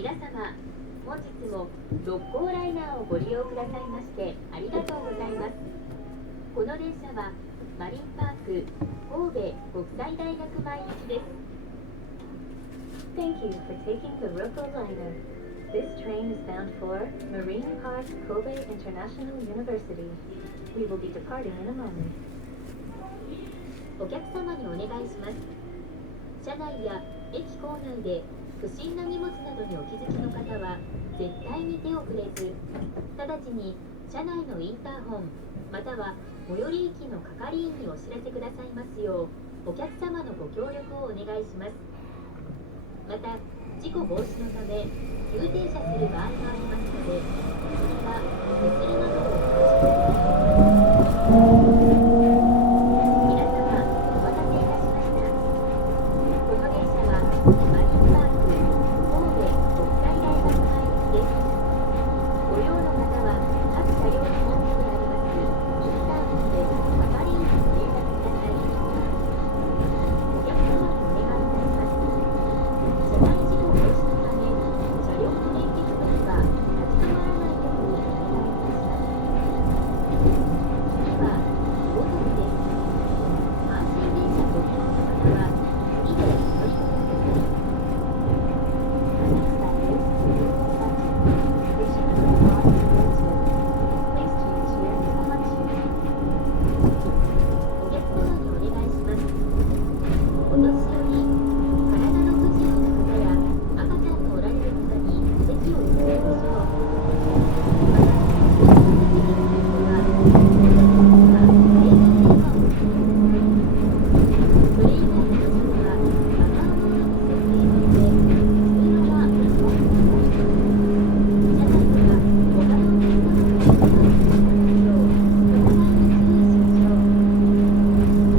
皆様、本日も六甲ライナーをご利用くださいましてありがとうございます。この電車はマリンパーク神戸国際大学前行きです。 Thank you for taking the Roko Liner. This train is bound for Marine Park Kobe International University. We will be departing in a moment. お客様にお願いします。車内や駅構内で不審な荷物などにお気づきの方は絶対に手を触れず、直ちに車内のインターホンまたは最寄り駅の係員にお知らせくださいますようお客様のご協力をお願いします。また事故防止のため急停車する場合がありますので、それは手すりなどをお貸しください。皆様お待たせいたしました。この電車はマリンパーク神戸国際大学前行きです。ご用の方は各車両の門にありますインターホンで係員にご連絡ください。お客様にお願いいたします。車内事故防止のため車両の連結部には立ち止まらないようにお願いいたします。次は五徳です。阪神電車ご利用の方は次でお乗りください。The next stop is Suzuki Station. Station number 102. Please change here Komachi. お客様にお願いします。お年寄り、体の不自由な方や赤ちゃんのおられる方に席を譲りましょう。また、お座り席の方は、お座り席はテーブル以下をお使いください。それ以外の場所はマナーモードに設定されて、通話はオフになります。車内では他のお客様がお電話をいただかないようお互いに注意し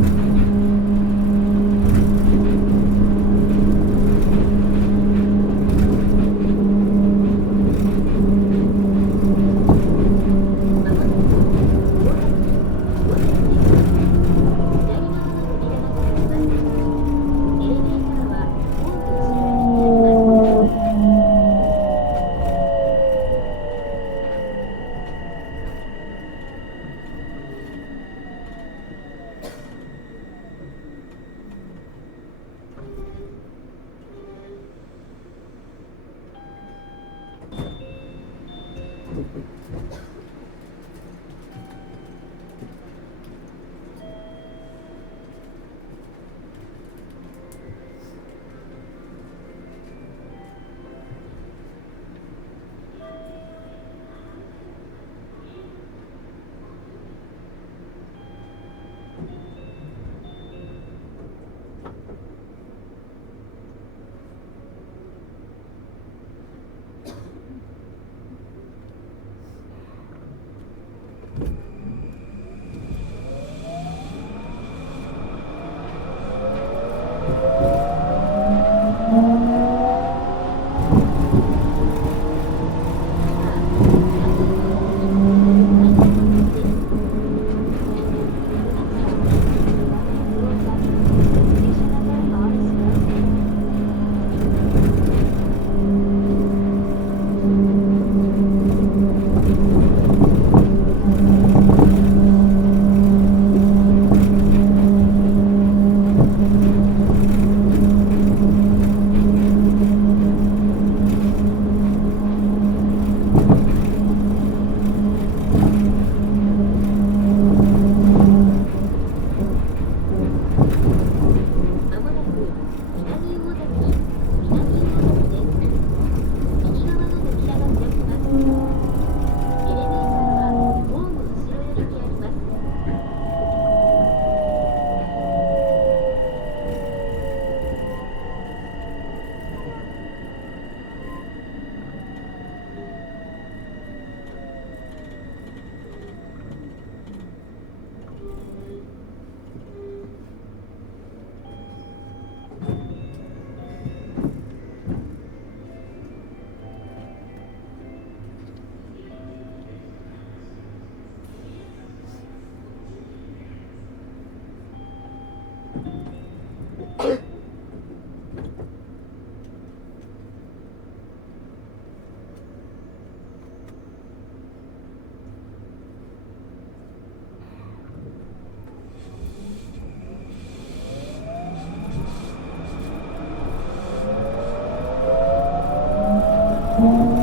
ましょう。まもなく大崎、大崎です。左側の扉が開きます。エレベーターはホーム後ろ側にあります。R04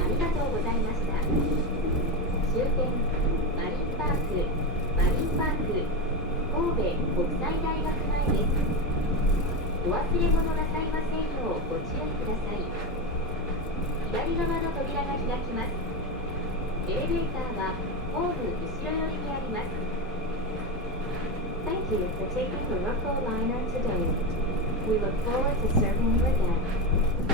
ありがとうございました。終点マリンパーク神戸国際大学前です。お忘れ物なさいませんようご注意ください。左側の扉が開きます。エレベーターはホーム後ろ寄りにあります。 Thank you for taking the local liner today. We look forward to serving you again.